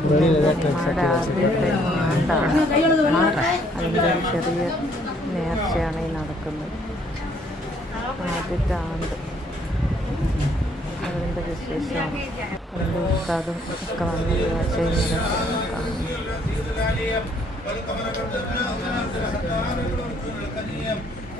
ആദ്യത്തെ ആണ്ടാണ് അതിൻ്റെ ഒരു ചെറിയ നേർച്ചയാണ് ഈ നടക്കുന്നത്. ആദ്യത്തെ ആണ്ട് അതിൻ്റെ വിശേഷമാണ്. അതിൻ്റെ ഉസ്താദും ഒക്കെ വന്ന് ചെയ്യുന്നത്.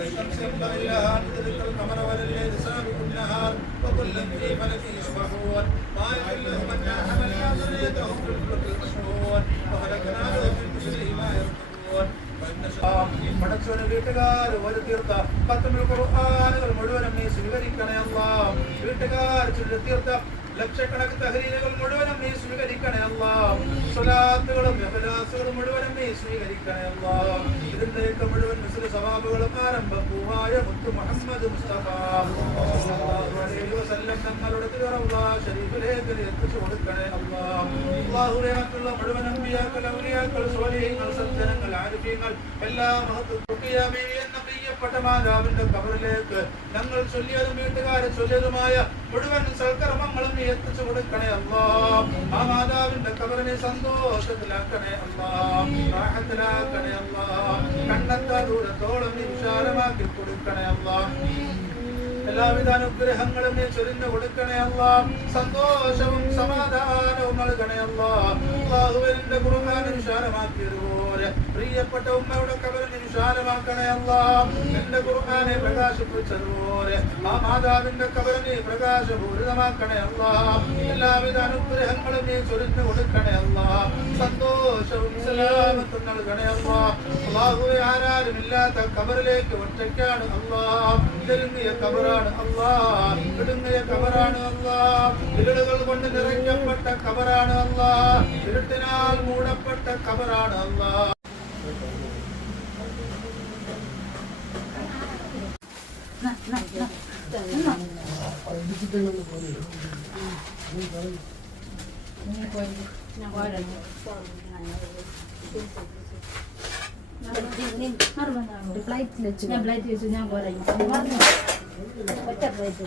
الشمس ينبغي لها ان تدرك القمر ولليل سابق النهار وكل في فلك يسبحون ما يحل لهم ان حملنا ذريتهم في الفلك المشحون وخلقنا لهم من مثله ما يركبون പടച്ചോന് വീട്ടുകാർ ഒരു തീർത്ത 10 ഖുർആനുകൾ മുഴുവനും നീ സ്വീകരിക്കണേ അല്ലാഹ്. വീട്ടുകാർ ചൊല്ലിത്തീർത്ത ലക്ഷക്കണക്ക് തഹ്ലീലുകൾ മുഴുവനും നീ സ്വീകരിക്കണേ അല്ലാഹ്. സ്വലാത്തുകളും ഇഖ്ലാസുകളും മുഴുവനും നീ സ്വീകരിക്കണേ അല്ലാഹ്. ഇതിന്റെയൊക്കെ മുഴുവൻ മിസ്ല സവാബുകളും ആരംഭപ്പൂവായ മുത്തു മുഹമ്മദ് മുസ്തഫ സല്ലല്ലാഹു അലൈഹി വസല്ലം തങ്ങളുടെ തിരുറൗള ശരീഫിലേക്ക് എത്തിച്ചു കൊടുക്കണേ അല്ലാഹ്. അല്ലാഹുവേ മറ്റുള്ള മുഴുവൻ അമ്പിയാക്കൾ ഔലിയാക്കൾ സ്വാലിഹീങ്ങൾ സജ്ജനങ്ങൾ ആരിഫീങ്ങൾ എല്ലാ എന്ന പ്രിയപ്പെട്ട മാതാവിന്റെ ഖബറിലേക്ക് ഞങ്ങൾ ചൊല്ലിയതും വീട്ടുകാരെ ചൊല്ലിയതുമായ മുഴുവൻ സൽക്കർമ്മങ്ങളും നീ എത്തിച്ചു കൊടുക്കണേ അല്ലാഹ്. ആ മാതാവിന്റെ ഖബറിനെ സന്തോഷത്തിലാക്കണേ അല്ലാഹ്, റാഹത്തിലാക്കണേ അല്ലാഹ്. കണ്ണെത്താ ദൂരത്തോളം നീ വിശാലമാക്കി കൊടുക്കണേ അല്ലാഹ്. എല്ലാവിധ അനുഗ്രഹങ്ങളും നീ ചൊരിഞ്ഞു കൊടുക്കണേ അല്ലാഹ്. സന്തോഷവും സമാധാനവും നൽകണേ അല്ലാഹ്. അല്ലാഹുവിന്റെ ഖുർആൻ വിശാലമാക്കിയതുപോലെ പ്രിയപ്പെട്ട ഉമ്മയുടെ ഖബറിനെ വിശാലമാക്കണേ അല്ലാഹ്. എന്റെ ഖുർആനെ പ്രകാശിപ്പിച്ചതുപോലെ ആ മാതാവിന്റെ ഖബറിനെ പ്രകാശപൂരിതമാക്കണേ അല്ലാഹ്. എല്ലാവിധ അനുഗ്രഹങ്ങളും നീ ചൊരിഞ്ഞു കൊടുക്കണേ അല്ലാഹ്. സന്തോഷവും സലാമത്തും നൽകണേ അല്ലാഹ്. അല്ലാഹുവേ ആരാരുമില്ലാത്ത ഖബറിലേക്ക് ഒറ്റയ്ക്കാണ് അല്ലാഹ്. ഇടുങ്ങിയ ഖബറാണ് അല്ലാഹ്, ഇടുങ്ങിയ ഖബറാണ് അല്ലാഹ്. ഇരുളുകൾ കൊണ്ട് നിറയ്ക്കപ്പെട്ട ഖബറാണ് അല്ലാഹ്, ഇരുട്ടിനാൽ മൂടപ്പെട്ട ഖബറാണ് അല്ലാഹ്. ഫ്ലൈറ്റിൽ വെച്ചു ഞാൻ പോരാ ഒറ്റ ഫ്ലൈറ്റ്